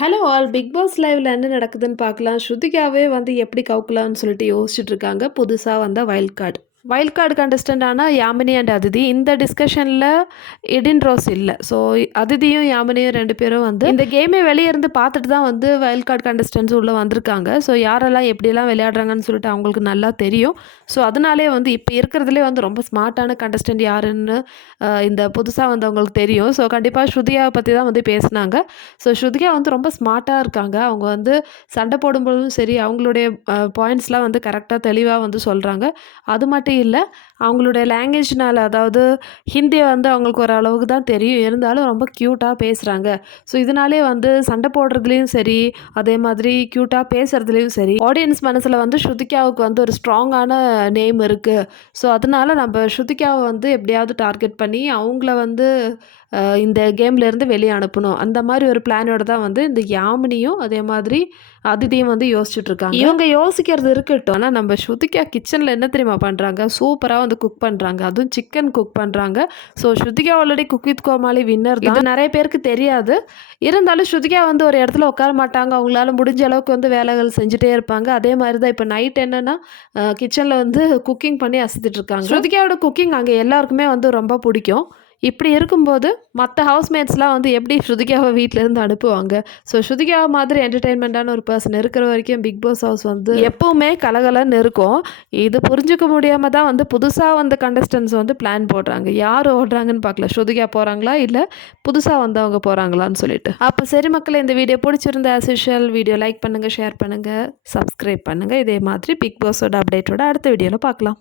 Hello all big pass லைவ்ல என்ன நடக்குதுன்னு பார்க்கலாம். ஸ்ருதிகாவே வந்து எப்படி கவுக்கலாம்னு சொல்லிட்டு யோசிச்சுட்டு இருக்காங்க. புதுசா வந்த wild card. Wild card contestant ஆனா யாமினி அண்ட் அதிதி. இந்த டிஸ்கஷன்ல எடின் ரோஸ் இல்ல. ஸோ அதிதியும் யாமினியும் 2 பேரும் வந்து இந்த கேமே வெளிய இருந்து பார்த்துட்டு தான் வந்து வைல்ட் கார்டு கண்டஸ்டன்ட்ஸ் உள்ள வந்திருக்காங்க. ஸோ யாரெல்லாம் எப்படியெல்லாம் விளையாடுறாங்கன்னு சொல்லிட்டு அவங்களுக்கு நல்லா தெரியும். ஸோ அதனாலேயே வந்து இப்போ இருக்கிறதுலே வந்து ரொம்ப ஸ்மார்ட்டான கண்டஸ்டன்ட் யாருன்னு இந்த புதுசா வந்தவங்களுக்கு தெரியும். ஸோ கண்டிப்பா ஸ்ருதிகாவை பத்தி தான் வந்து பேசுனாங்க. ஸோ ஸ்ருதிகா வந்து ரொம்ப ஸ்மார்ட்டா இருக்காங்க. அவங்க வந்து சண்டை போடும்பொழுதும் சரி, அவங்களுடைய பாயிண்ட்ஸ்லாம் வந்து கரெக்ட்டா தெளிவா வந்து சொல்றாங்க. அது மட்டும் இல்ல, அவங்களுடைய லாங்குவேஜ்னால அதாவது ஹிந்தி வந்து அவங்களுக்கு ஓரளவுக்கு தான் தெரியும். இருந்தாலும் ரொம்ப க்யூட்டா பேசுறாங்க. ஸோ இதனாலே வந்து சண்டை போடுறதுலயும் சரி, அதே மாதிரி க்யூட்டா பேசுறதுலயும் சரி, ஆடியன்ஸ் மனசுல வந்து ஸ்ருதிகாவுக்கு வந்து ஒரு ஸ்ட்ராங்கான நேம் இருக்கு. ஸோ அதனால நம்ம ஸ்ருதிகாவை வந்து எப்படியாவது டார்கெட் பண்ணி அவங்கள வந்து இந்த கேம்லேருந்து வெளியே அனுப்பணும். அந்த மாதிரி ஒரு பிளானோட தான் வந்து இந்த யாமினியும் அதே மாதிரி அதிதியும் வந்து யோசிச்சுட்டு இருக்காங்க. இவங்க யோசிக்கிறது இருக்கட்டும். ஆனால் நம்ம ஸ்ருதிகா கிச்சனில் என்ன தெரியுமா பண்ணுறாங்க? சூப்பராக வந்து குக் பண்ணுறாங்க. அதுவும் சிக்கன் குக் பண்ணுறாங்க. So Shruthika already cook with Comali winner தான். இது நிறைய பேருக்கு தெரியாது. இருந்தாலும் ஸ்ருதிகா வந்து ஒரு இடத்துல உட்கார மாட்டாங்க. அவங்களால முடிஞ்ச அளவுக்கு வந்து வேலைகள் செஞ்சுட்டே இருப்பாங்க. அதே மாதிரி தான் இப்போ நைட் என்னன்னா கிச்சனில் வந்து குக்கிங் பண்ணி அசத்திட்டு இருக்காங்க. ஸ்ருதிகாவோட குக்கிங் அங்கே எல்லாருக்குமே வந்து ரொம்ப பிடிக்கும். இப்படி இருக்கும்போது மற்ற ஹவுஸ்மேட்ஸ்லாம் வந்து எப்படி ஸ்ருதிகாவை வீட்டிலேருந்து அனுப்புவாங்க? ஸோ ஸ்ருதிகா மாதிரி என்டர்டெயின்மெண்ட்டான ஒரு பர்சன் இருக்கிற வரைக்கும் பிக் பாஸ் ஹவுஸ் வந்து எப்பவுமே கலகலன்னு இருக்கும். இது புரிஞ்சுக்க முடியாம தான் வந்து புதுசா வந்த கண்டஸ்டன்ட்ஸ் வந்து பிளான் போடுறாங்க. யார் ஓடுறாங்கன்னு பார்க்கல. ஸ்ருதிகா போகிறாங்களா? இல்லை புதுசா வந்தவங்க போகிறாங்களான்னு சொல்லிட்டு. அப்போ சரி மக்களே, இந்த வீடியோ பிடிச்சிருந்தா ஆஸ் யூஷுவல் வீடியோ லைக் பண்ணுங்கள், ஷேர் பண்ணுங்கள், சப்ஸ்கிரைப் பண்ணுங்கள். இதே மாதிரி பிக் பாஸோட அப்டேட்டோட அடுத்த வீடியோவில் பார்க்கலாம்.